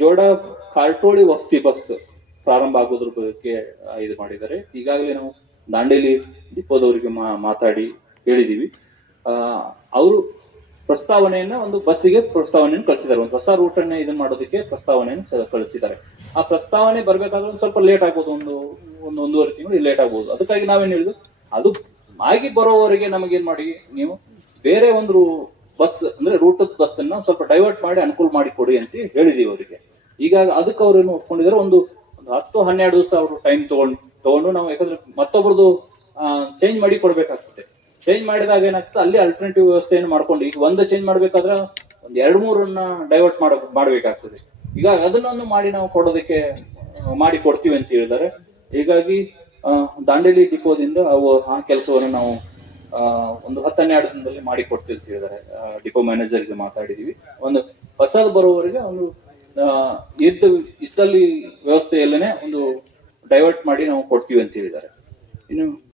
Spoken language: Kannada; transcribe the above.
ಜೋಡ ಕಾರ್ಟೋಳಿ ವಸ್ತಿ ಬಸ್ ಪ್ರಾರಂಭ ಆಗೋದ್ರ ಬಗ್ಗೆ ಇದು ಮಾಡಿದ್ದಾರೆ. ಈಗಾಗಲೇ ನಾವು ದಾಂಡೇಲಿ ಡಿಪೋದವರಿಗೆ ಮಾತಾಡಿ ಹೇಳಿದೀವಿ. ಅವರು ಪ್ರಸ್ತಾವನೆಯನ್ನ ಒಂದು ಬಸ್ಸಿಗೆ ಪ್ರಸ್ತಾವನೆಯನ್ನು ಕಳಿಸಿದ್ದಾರೆ. ಒಂದು ಹೊಸ ರೂಟ್ ಅನ್ನ ಇದನ್ನ ಮಾಡೋದಕ್ಕೆ ಪ್ರಸ್ತಾವನೆಯನ್ನು ಕಳಿಸಿದ್ದಾರೆ. ಆ ಪ್ರಸ್ತಾವನೆ ಬರ್ಬೇಕಾದ್ರೆ ಒಂದು ಸ್ವಲ್ಪ ಲೇಟ್ ಆಗ್ಬೋದು. ಒಂದು ಒಂದು ಒಂದೂವರೆ ತಿಂಗಳು ಲೇಟ್ ಆಗ್ಬೋದು. ಅದಕ್ಕಾಗಿ ನಾವೇನು ಹೇಳಿದ್ವಿ ಅದು ಆಗಿ ಬರೋವರೆಗೆ ನಮಗೇನ್ ಮಾಡಿ, ನೀವು ಬೇರೆ ಒಂದು ಬಸ್ ಅಂದ್ರೆ ರೂಟ್ ಬಸ್ ಅನ್ನ ಸ್ವಲ್ಪ ಡೈವರ್ಟ್ ಮಾಡಿ ಅನುಕೂಲ ಮಾಡಿ ಕೊಡಿ ಅಂತ ಹೇಳಿದೀವಿ ಅವರಿಗೆ. ಈಗ ಅದಕ್ಕೆ ಅವ್ರು ಏನು ಒಪ್ಕೊಂಡಿದ್ರೆ ಒಂದು ಹತ್ತು ಹನ್ನೆರಡು ದಿವಸ ಅವರು ಟೈಮ್ ತಗೊಂಡು ತಗೊಂಡು ನಾವು ಯಾಕಂದ್ರೆ ಮತ್ತೊಬ್ರದ್ದು ಚೇಂಜ್ ಮಾಡಿ ಕೊಡ್ಬೇಕಾಗ್ತದೆ. ಚೇಂಜ್ ಮಾಡಿದಾಗ ಏನಾಗ್ತದೆ, ಅಲ್ಲಿ ಅಲ್ಟರ್ನೇಟಿವ್ ವ್ಯವಸ್ಥೆಯನ್ನು ಮಾಡ್ಕೊಂಡು, ಈಗ ಒಂದು ಚೇಂಜ್ ಮಾಡ್ಬೇಕಾದ್ರೆ ಒಂದ್ ಎರಡು ಮೂರನ್ನ ಡೈವರ್ಟ್ ಮಾಡ, ಮಾಡ್ಬೇಕಾಗ್ತದೆ. ಈಗ ಅದನ್ನೊಂದು ಮಾಡಿ ನಾವು ಕೊಡೋದಕ್ಕೆ ಮಾಡಿ ಕೊಡ್ತೀವಿ ಅಂತ ಹೇಳಿದ್ದಾರೆ. ಹೀಗಾಗಿ ದಾಂಡೇಲಿ ಡಿಪೋದಿಂದ ಅವು ಆ ಕೆಲಸವನ್ನು ನಾವು ಒಂದು ಹತ್ತು ಹನ್ನೆರಡು ದಿನದಲ್ಲಿ ಮಾಡಿ ಕೊಡ್ತೀವಿ ಅಂತ ಹೇಳಿದ್ದಾರೆ. ಡಿಪೋ ಮ್ಯಾನೇಜರ್ಗೆ ಮಾತಾಡಿದೀವಿ. ಒಂದು ಹೊಸದು ಬರುವವರಿಗೆ ಒಂದು ಇದ್ದ ಇದ್ದಲ್ಲಿ ವ್ಯವಸ್ಥೆಯಲ್ಲೇನೆ ಒಂದು ಡೈವರ್ಟ್ ಮಾಡಿ ನಾವು ಕೊಡ್ತೀವಿ ಅಂತ ಹೇಳಿದ್ದಾರೆ. ಇನ್ನು